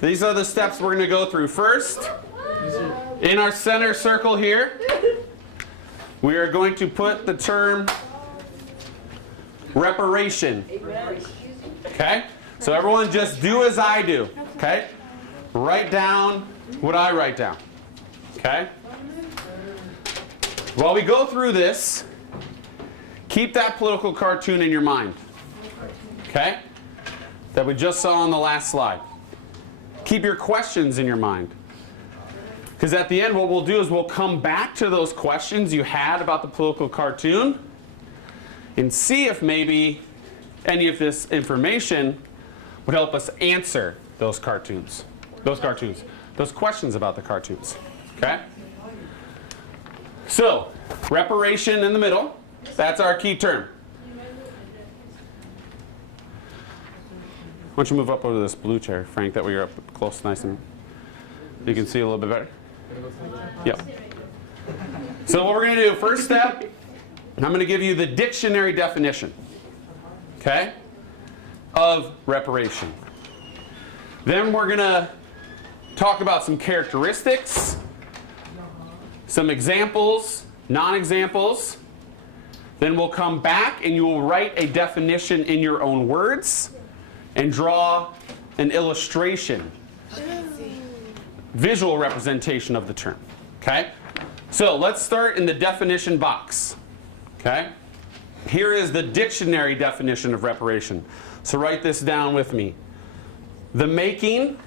These are the steps we're going to go through. First, in our center circle here, we are going to put the term reparation. Okay? So everyone just do as I do. Okay? Write down what I write down. Okay? While we go through this, keep that political cartoon in your mind. Okay? That we just saw on the last slide. Keep your questions in your mind. Because at the end, what we'll do is we'll come back to those questions you had about the political cartoon and see if maybe any of this information would help us answer those questions about the cartoons. Okay? So, reparation in the middle, that's our key term. Why don't you move up over this blue chair, Frank, that way you're up close, nice, and you can see a little bit better. Yep. So what we're going to do, first step, I'm going to give you the dictionary definition, okay, of reparation. Then we're going to talk about some characteristics, some examples, non-examples. Then we'll come back and you will write a definition in your own words and draw an illustration, visual representation of the term. Okay? So let's start in the definition box. Okay? Here is the dictionary definition of reparation. So write this down with me. The making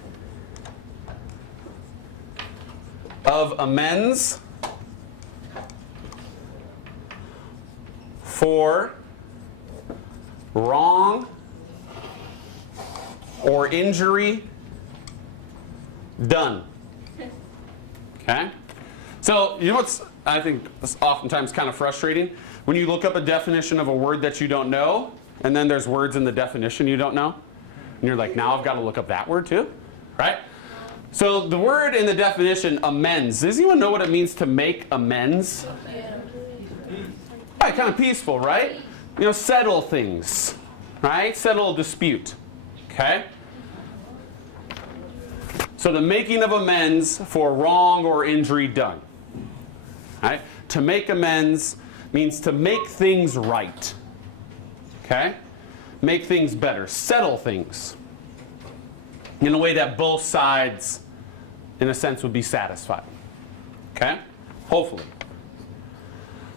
of amends for wrong or injury done. Okay? So, you know what's, I think, is oftentimes kind of frustrating? When you look up a definition of a word that you don't know, and then there's words in the definition you don't know, and you're like, now I've got to look up that word too, right? So the word in the definition, amends, does anyone know what it means to make amends? Right, kind of peaceful, right? You know, settle things, right? Settle a dispute, okay? So the making of amends for wrong or injury done. Right? To make amends means to make things right. Okay? Make things better. Settle things in a way that both sides, in a sense, would be satisfied. Okay? Hopefully.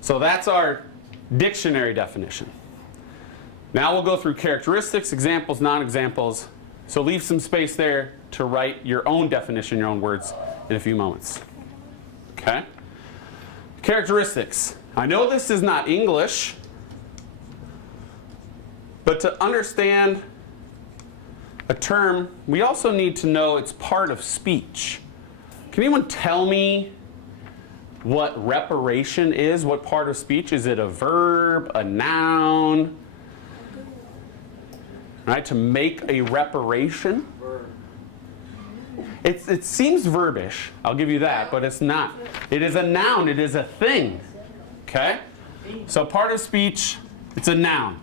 So that's our dictionary definition. Now we'll go through characteristics, examples, non-examples. So leave some space there to write your own definition, your own words, in a few moments. Okay? Characteristics. I know this is not English, but to understand a term, we also need to know it's part of speech. Can anyone tell me what reparation is? What part of speech? Is it a verb, a noun? Right, to make a reparation. It seems verbish, I'll give you that, but it's not. It is a noun, it is a thing. Okay? So part of speech, it's a noun.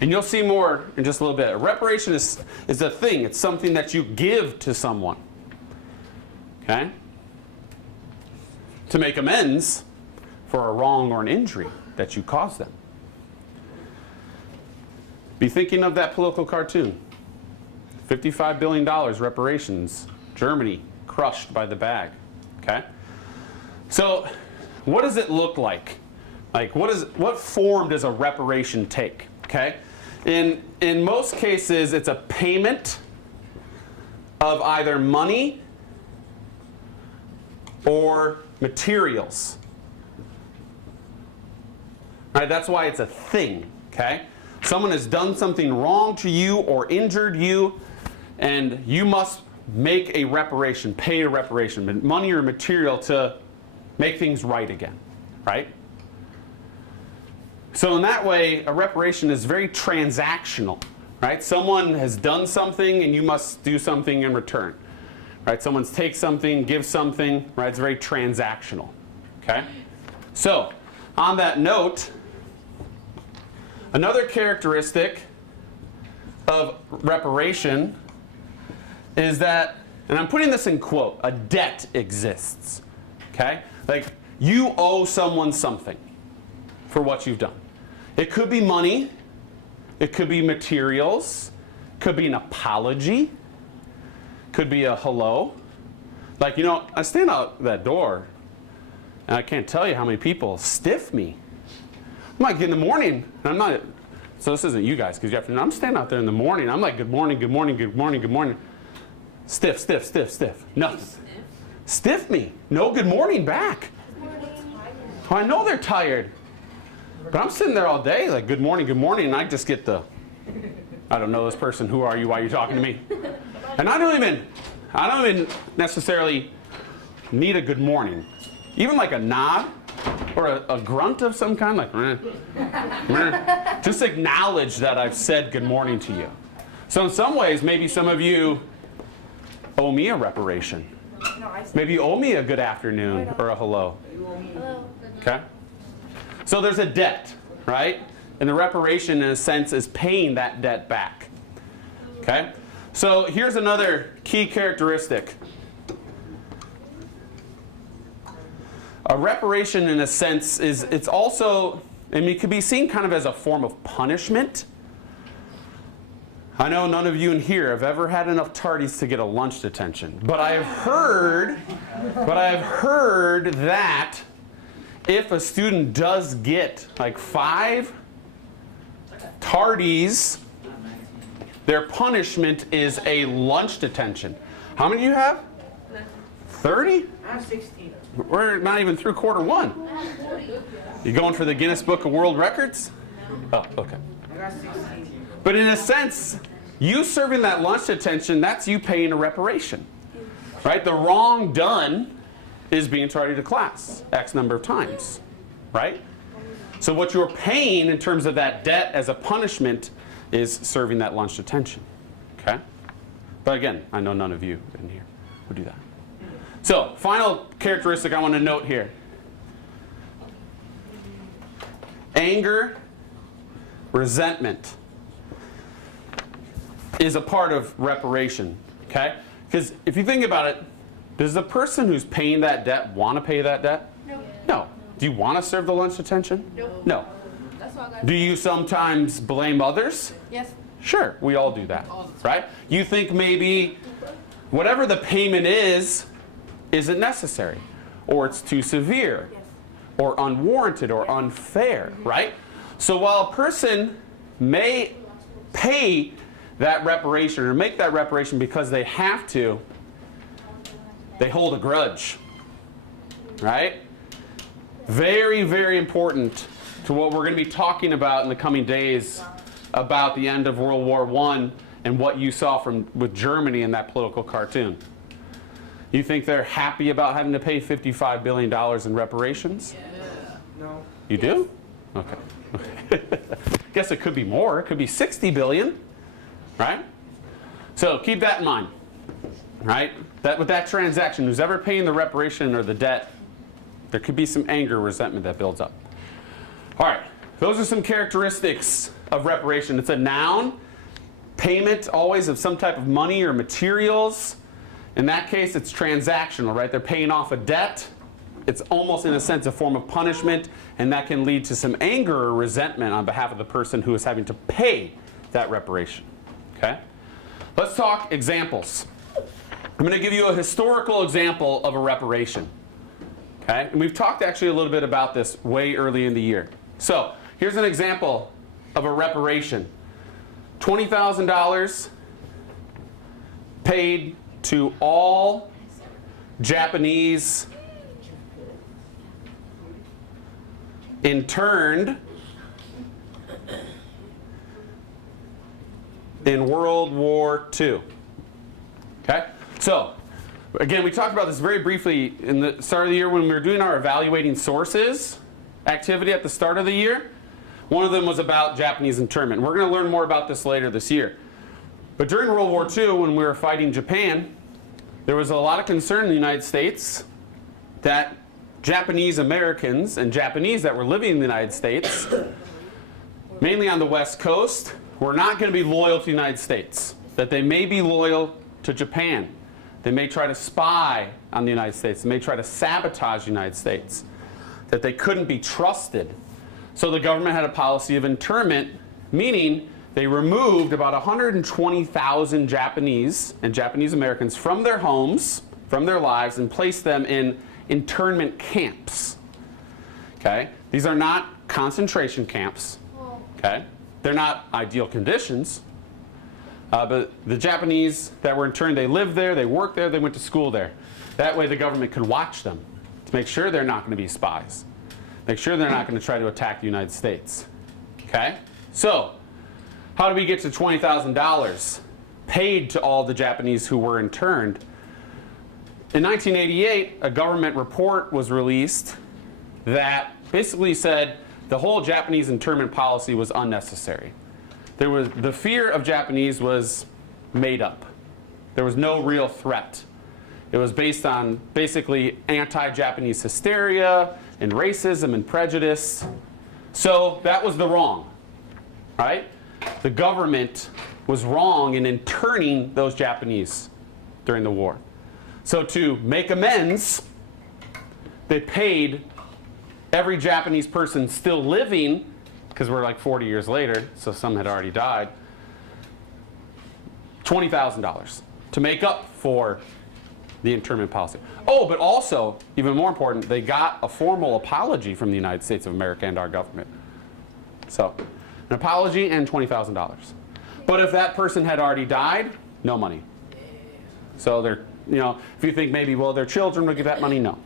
And you'll see more in just a little bit. A reparation is a thing, it's something that you give to someone. Okay? To make amends for a wrong or an injury that you caused them. Be thinking of that political cartoon. $55 billion reparations. Germany crushed by the bag. Okay? So what does it look like? Like what form does a reparation take? Okay? In most cases, it's a payment of either money or materials. Right? That's why it's a thing. Okay? Someone has done something wrong to you or injured you, and you must make a reparation, pay a reparation, money or material to make things right again, right? So in that way, a reparation is very transactional, right? Someone has done something and you must do something in return, right? Someone's take something, give something, right? It's very transactional, okay? So on that note, another characteristic of reparation is that, and I'm putting this in quote, a debt exists. Okay? Like, you owe someone something for what you've done. It could be money. It could be materials. Could be an apology. Could be a hello. Like, I stand out that door, and I can't tell you how many people stiff me. I'm like, in the morning, and I'm not, so this isn't you guys, because you have to, I'm standing out there in the morning. I'm like, good morning, good morning, good morning, good morning. Stiff, stiff, stiff, stiff. Nothing. Stiff me. No good morning back. Oh, I know they're tired. But I'm sitting there all day, like, good morning, and I just get the, I don't know this person, who are you, why are you talking to me? And I don't even necessarily need a good morning. Even like a nod or a grunt of some kind, like, just acknowledge that I've said good morning to you. So in some ways, maybe some of you owe me a reparation. Maybe you owe me a good afternoon or a hello. Okay? So there's a debt, right? And the reparation, in a sense, is paying that debt back. Okay? So here's another key characteristic. A reparation, in a sense, it's also, and it could be seen kind of as a form of punishment. I know none of you in here have ever had enough tardies to get a lunch detention, but I have heard that if a student does get like 5 tardies, their punishment is a lunch detention. How many do you have? 30? I have 16. We're not even through quarter 1. You going for the Guinness Book of World Records? Oh, okay. I got 16. But in a sense, you serving that lunch detention, that's you paying a reparation. Right? The wrong done is being tardy to class X number of times. Right? So what you're paying in terms of that debt as a punishment is serving that lunch detention. Okay? But again, I know none of you in here would do that. So, final characteristic I want to note here. Anger, resentment is a part of reparation. Okay? Because if you think about it, does the person who's paying that debt want to pay that debt? No. No. Do you want to serve the lunch detention? No. No. That's all, guys. Do you sometimes blame others? Yes. Sure, we all do that, right? You think maybe whatever the payment is isn't necessary, or it's too severe, or unwarranted, or unfair, right? So while a person may pay that reparation or make that reparation because they have to, they hold a grudge, right? Very, very important to what we're going to be talking about in the coming days about the end of World War I and what you saw with Germany in that political cartoon. You think they're happy about having to pay $55 billion in reparations? Yeah. No. You do? Okay. Guess it could be more. It could be $60 billion, right? So keep that in mind, right? That with that transaction, who's ever paying the reparation or the debt, there could be some anger, resentment that builds up. All right, those are some characteristics of reparation. It's a noun, payment always of some type of money or materials. In that case, it's transactional, right? They're paying off a debt. It's almost, in a sense, a form of punishment, and that can lead to some anger or resentment on behalf of the person who is having to pay that reparation. Okay? Let's talk examples. I'm going to give you a historical example of a reparation. Okay? And we've talked actually a little bit about this way early in the year. So, here's an example of a reparation. $20,000 paid to all Japanese interned in World War II. Okay? So, again, we talked about this very briefly in the start of the year when we were doing our evaluating sources activity at the start of the year. One of them was about Japanese internment. We're going to learn more about this later this year. But during World War II, when we were fighting Japan, there was a lot of concern in the United States that Japanese Americans and Japanese that were living in the United States, mainly on the West Coast, were not going to be loyal to the United States. That they may be loyal to Japan. They may try to spy on the United States. They may try to sabotage the United States. That they couldn't be trusted. So the government had a policy of internment, meaning they removed about 120,000 Japanese and Japanese Americans from their homes, from their lives, and placed them in internment camps. Okay? These are not concentration camps. Okay? They're not ideal conditions. But the Japanese that were interned, they lived there, they worked there, they went to school there. That way the government could watch them to make sure they're not going to be spies. Make sure they're not going to try to attack the United States. Okay? So, how do we get to $20,000 paid to all the Japanese who were interned? In 1988, a government report was released that basically said the whole Japanese internment policy was unnecessary. The fear of Japanese was made up. There was no real threat. It was based on basically anti-Japanese hysteria and racism and prejudice. So that was the wrong, right? The government was wrong in interning those Japanese during the war. So to make amends, they paid every Japanese person still living, because we're like 40 years later, so some had already died, $20,000 to make up for the internment policy. Oh, but also, even more important, they got a formal apology from the United States of America and our government. So, an apology and $20,000. But if that person had already died, no money. So they're, if you think maybe, well, their children would get that money, no.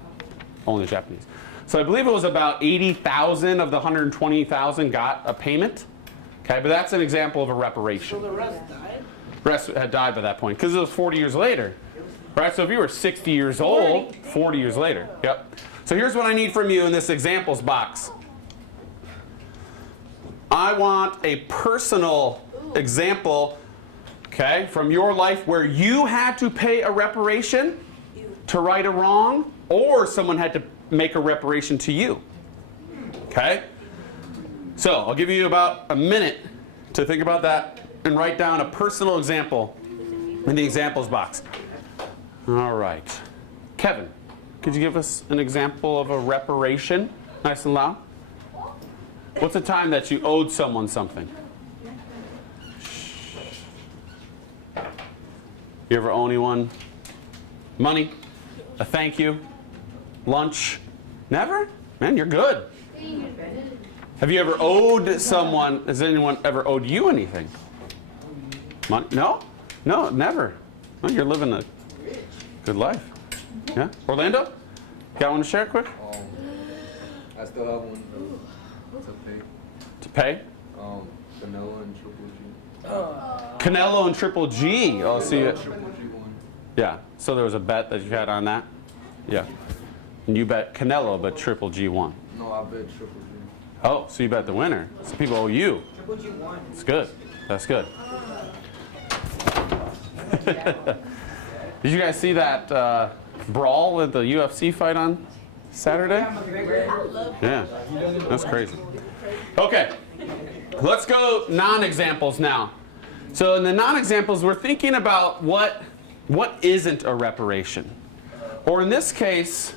Only the Japanese. So I believe it was about 80,000 of the 120,000 got a payment. Okay, but that's an example of a reparation. So the rest died? The rest had died by that point, because it was 40 years later. Right, so if you were 60 years old, 40 years later. Yep. So here's what I need from you in this examples box. I want a personal example, okay, from your life where you had to pay a reparation to right a wrong, or someone had to make a reparation to you. Okay? So I'll give you about a minute to think about that and write down a personal example in the examples box. All right. Kevin, could you give us an example of a reparation? Nice and loud. What's a time that you owed someone something? You ever owe anyone money? A thank you? Lunch? Never? Man, you're good. Have you ever owed someone, has anyone ever owed you anything? Money? No? No, never. Well, you're living a good life. Yeah? Orlando? Got one to share quick? I still have one to pay. To pay? Vanilla and Triple G. Canelo and Triple G. Oh, see it. Triple G one. Yeah. So there was a bet that you had on that? Yeah. And you bet Canelo, but Triple G won. No, I bet Triple G. Oh, so you bet the winner. So people owe you. Triple G won. That's good. That's good. Did you guys see that brawl with the UFC fight on Saturday? Yeah, that's crazy. Okay, let's go non-examples now. So in the non-examples, we're thinking about what isn't a reparation. Or in this case,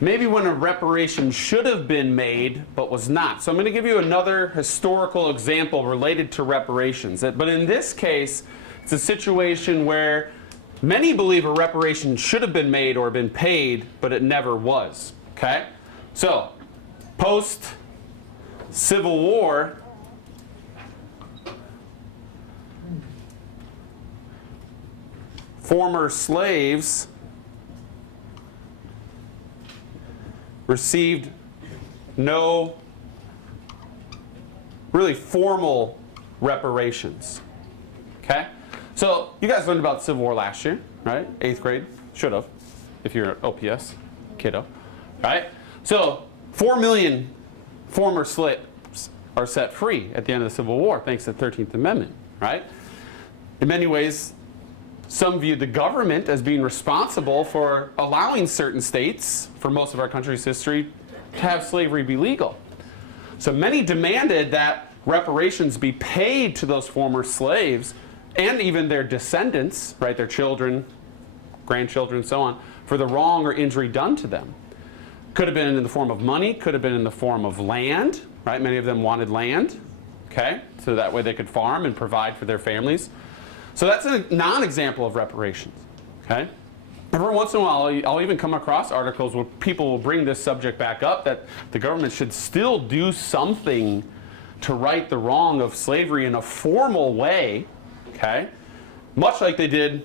maybe when a reparation should have been made but was not. So I'm going to give you another historical example related to reparations. But in this case, it's a situation where many believe a reparation should have been made or been paid, but it never was. Okay? So, post-Civil War, former slaves received no really formal reparations. Okay? So you guys learned about the Civil War last year, right? 8th grade. Should have, if you're an OPS kiddo. Right? So 4 million former slaves are set free at the end of the Civil War, thanks to the 13th Amendment. Right? In many ways, some viewed the government as being responsible for allowing certain states, for most of our country's history, to have slavery be legal. So many demanded that reparations be paid to those former slaves and even their descendants, right, their children, grandchildren, so on, for the wrong or injury done to them. Could have been in the form of money, could have been in the form of land, right? Many of them wanted land, okay? So that way they could farm and provide for their families. So that's a non-example of reparations, okay? Every once in a while, I'll even come across articles where people will bring this subject back up, that the government should still do something to right the wrong of slavery in a formal way, okay? Much like they did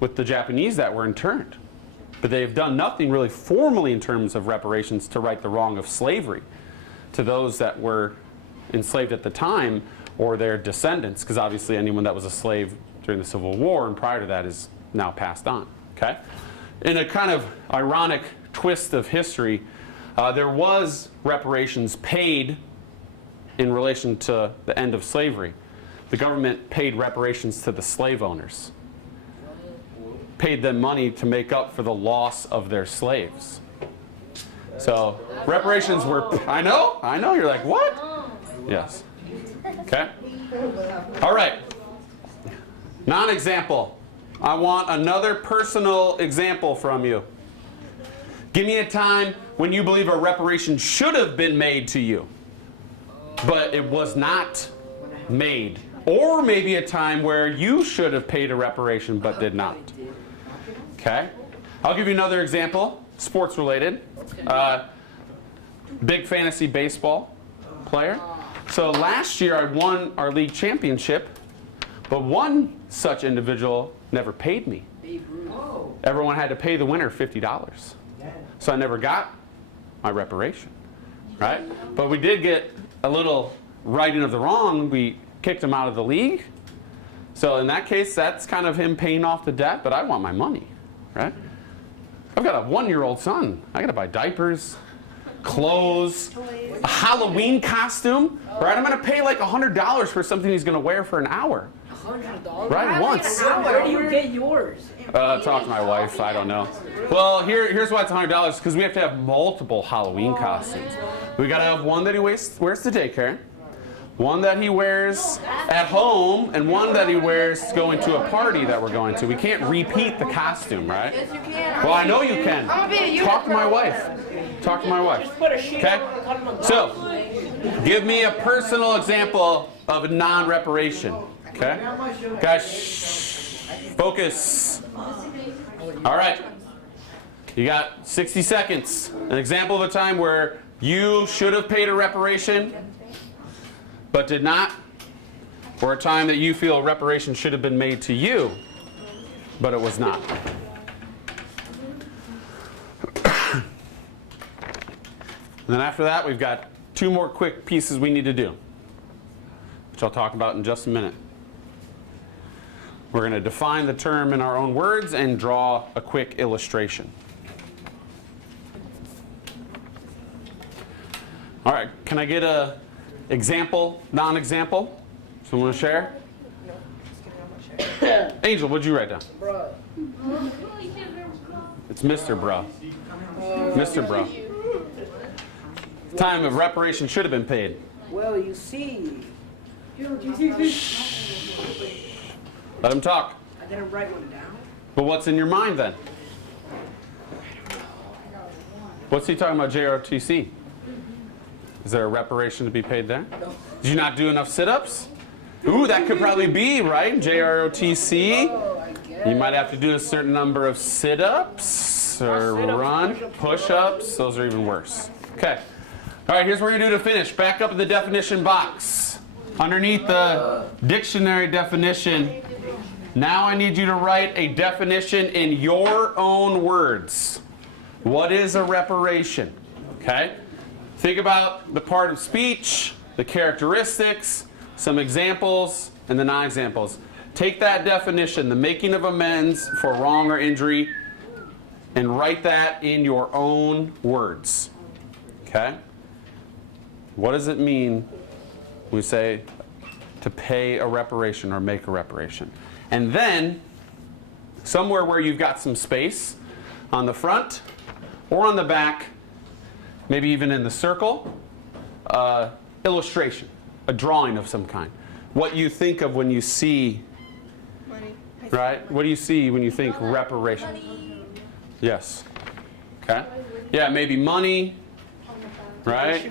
with the Japanese that were interned. But they have done nothing really formally in terms of reparations to right the wrong of slavery to those that were enslaved at the time or their descendants, because obviously anyone that was a slave during the Civil War and prior to that is now passed on. Okay? In a kind of ironic twist of history, there was reparations paid in relation to the end of slavery. The government paid reparations to the slave owners. Paid them money to make up for the loss of their slaves. So reparations were, I know, you're like, what? Yes. Okay? All right. Non-example. I want another personal example from you. Give me a time when you believe a reparation should have been made to you, but it was not made. Or maybe a time where you should have paid a reparation but did not. Okay? I'll give you another example, sports related. Big fantasy baseball player. So last year I won our league championship, but one such individual never paid me. Everyone had to pay the winner $50. So I never got my reparation, right? But we did get a little righting of the wrong. We kicked him out of the league. So in that case, that's kind of him paying off the debt, but I want my money, right? I've got a 1-year-old son. I got to buy diapers, clothes, a Halloween costume, right? I'm going to pay like $100 for something he's going to wear for an hour. $100? Right, once. Where do you get yours? Talk to my wife. I don't know. Well, here's why it's $100, because we have to have multiple Halloween costumes. We got to have one that he wears to daycare, one that he wears at home, and one that he wears going to a party that we're going to. We can't repeat the costume, right? Yes, you can. Well, I know you can. I'm gonna be a Talk to my wife. Talk to my wife. Okay? So, give me a personal example of a non-reparation. Okay? Guys, shh. Focus. All right. You got 60 seconds. An example of a time where you should have paid a reparation but did not, or a time that you feel reparation should have been made to you, but it was not. And then after that, we've got 2 more quick pieces we need to do, which I'll talk about in just a minute. We're going to define the term in our own words and draw a quick illustration. All right, can I get a example, non-example? Someone want to share? No, just kidding, I'm not sharing. Angel, what'd you write down? Bruh. It's Mr. Bro. Mr. Bro. Time of reparation should have been paid. Well, you see, Let him talk. I didn't write one down. But what's in your mind then? What's he talking about, JROTC? Is there a reparation to be paid there? No. Did you not do enough sit-ups? Ooh, that could probably be, right? JROTC. Oh, I guess. You might have to do a certain number of sit-ups or Sit-ups, run, push-ups. Those are even worse. Okay. All right, here's what we're going to do to finish. Back up in the definition box. Underneath the dictionary definition, now I need you to write a definition in your own words. What is a reparation? Okay? Think about the part of speech, the characteristics, some examples, and the non-examples. Take that definition, the making of amends for wrong or injury, and write that in your own words. Okay? What does it mean when we say to pay a reparation or make a reparation? And then, somewhere where you've got some space, on the front or on the back, maybe even in the circle, illustration, a drawing of some kind. What you think of when you see Right? What do you see when you think reparation? Yes. Okay. Yeah, maybe money. Right?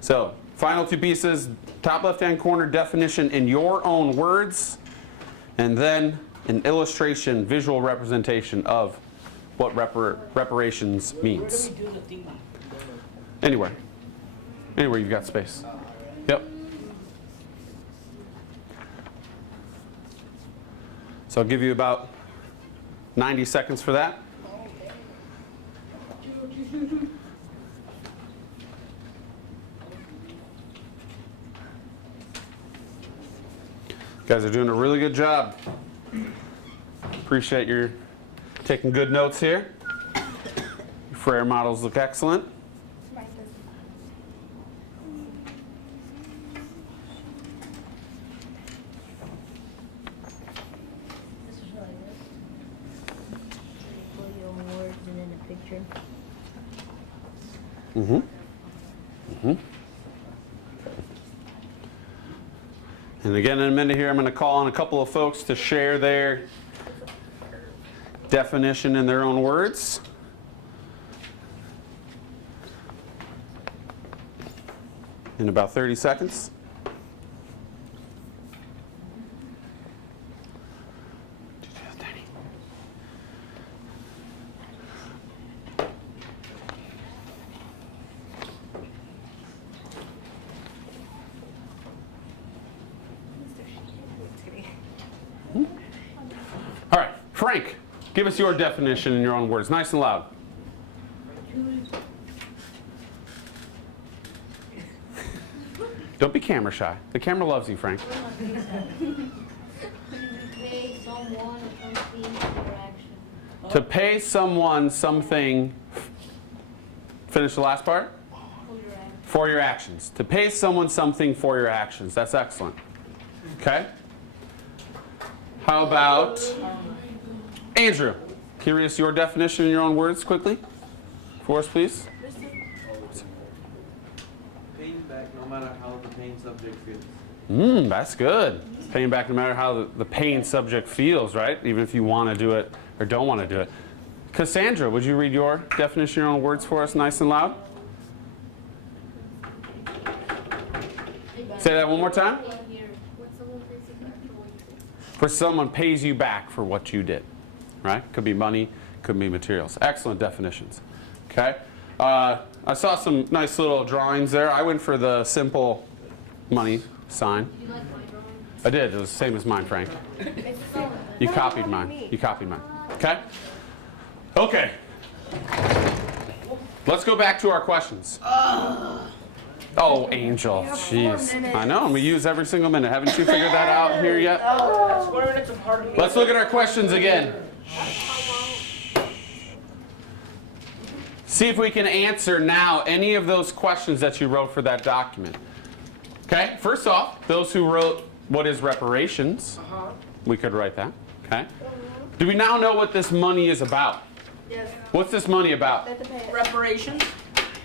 So, final two pieces. Top left-hand corner definition in your own words. And then an illustration, visual representation of what reparations means. Anywhere. Anywhere you've got space. Yep. So I'll give you about 90 seconds for that. You guys are doing a really good job. Appreciate your taking good notes here. Your Frere models look excellent. This is like this. Put your own words and then a picture. And again, in a minute here, I'm going to call on a couple of folks to share their definition in their own words. In about 30 seconds. All right, Frank, give us your definition in your own words, nice and loud. Don't be camera shy. The camera loves you, Frank. Pay someone or something for action. To pay someone something, finish the last part? For your actions. To pay someone something for your actions. That's excellent. Okay? How about Andrew? Curious your definition in your own words quickly? For us, please. Paying back no matter how the paying subject feels. That's good. Paying back no matter how the paying subject feels, right? Even if you want to do it or don't want to do it. Cassandra, would you read your definition in your own words for us nice and loud? Say that one more time. For someone pays you back for what you did, right? Could be money, could be materials. Excellent definitions. Okay. I saw some nice little drawings there. I went for the simple money sign. You like my drawing? I did. It was the same as mine, Frank. You copied mine. You copied mine. Okay. Okay. Let's go back to our questions. Oh, Angel. Jeez. I know. We use every single minute. Haven't you figured that out here yet? Let's look at our questions again. See if we can answer now any of those questions that you wrote for that document. Okay? First off, those who wrote what is reparations, we could write that. Okay? Do we now know what this money is about? Yes. What's this money about? Reparations.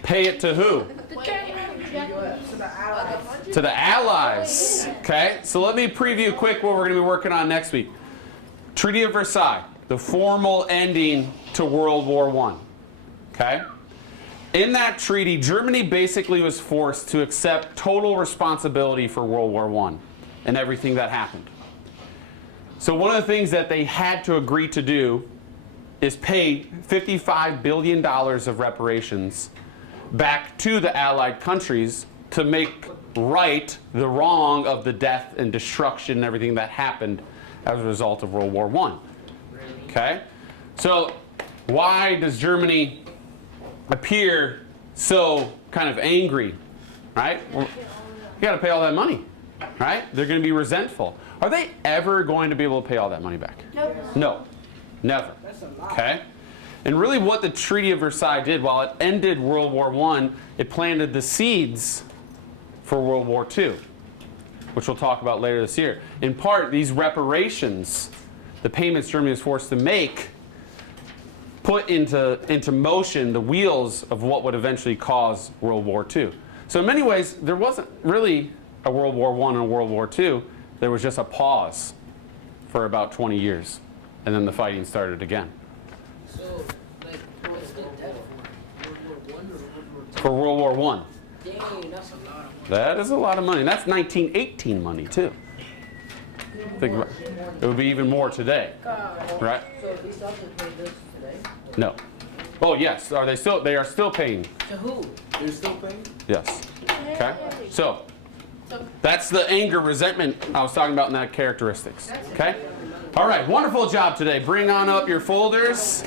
Pay it to who? To the allies. To the Allies. Okay, so let me preview quick what we're going to be working on next week. Treaty of Versailles, the formal ending to World War I. Okay? In that treaty, Germany basically was forced to accept total responsibility for World War I and everything that happened. So one of the things that they had to agree to do is pay $55 billion of reparations back to the Allied countries to make right the wrong of the death and destruction and everything that happened as a result of World War I. Okay? So why does Germany appear so kind of angry? Right? You got to pay all that money. Right? They're going to be resentful. Are they ever going to be able to pay all that money back? Nope. No. Never. Okay? And really what the Treaty of Versailles did, while it ended World War I, it planted the seeds for World War II, which we'll talk about later this year. In part, these reparations, the payments Germany was forced to make, put into motion the wheels of what would eventually cause World War II. So in many ways, there wasn't really a World War I and a World War II. There was just a pause for about 20 years, and then the fighting started again. So, like, what's the debt for? World War I or World War II? For World War I. Dang, that's a lot of money. That is a lot of money. That's 1918 money, too. Think about it. It would be even more today, right? So if we still have to pay this today? No. Oh, yes. Are they still? They are still paying. To who? You're still paying? Yes. Okay. So that's the anger, resentment I was talking about in that characteristics. Okay. All right. Wonderful job today. Bring on up your folders.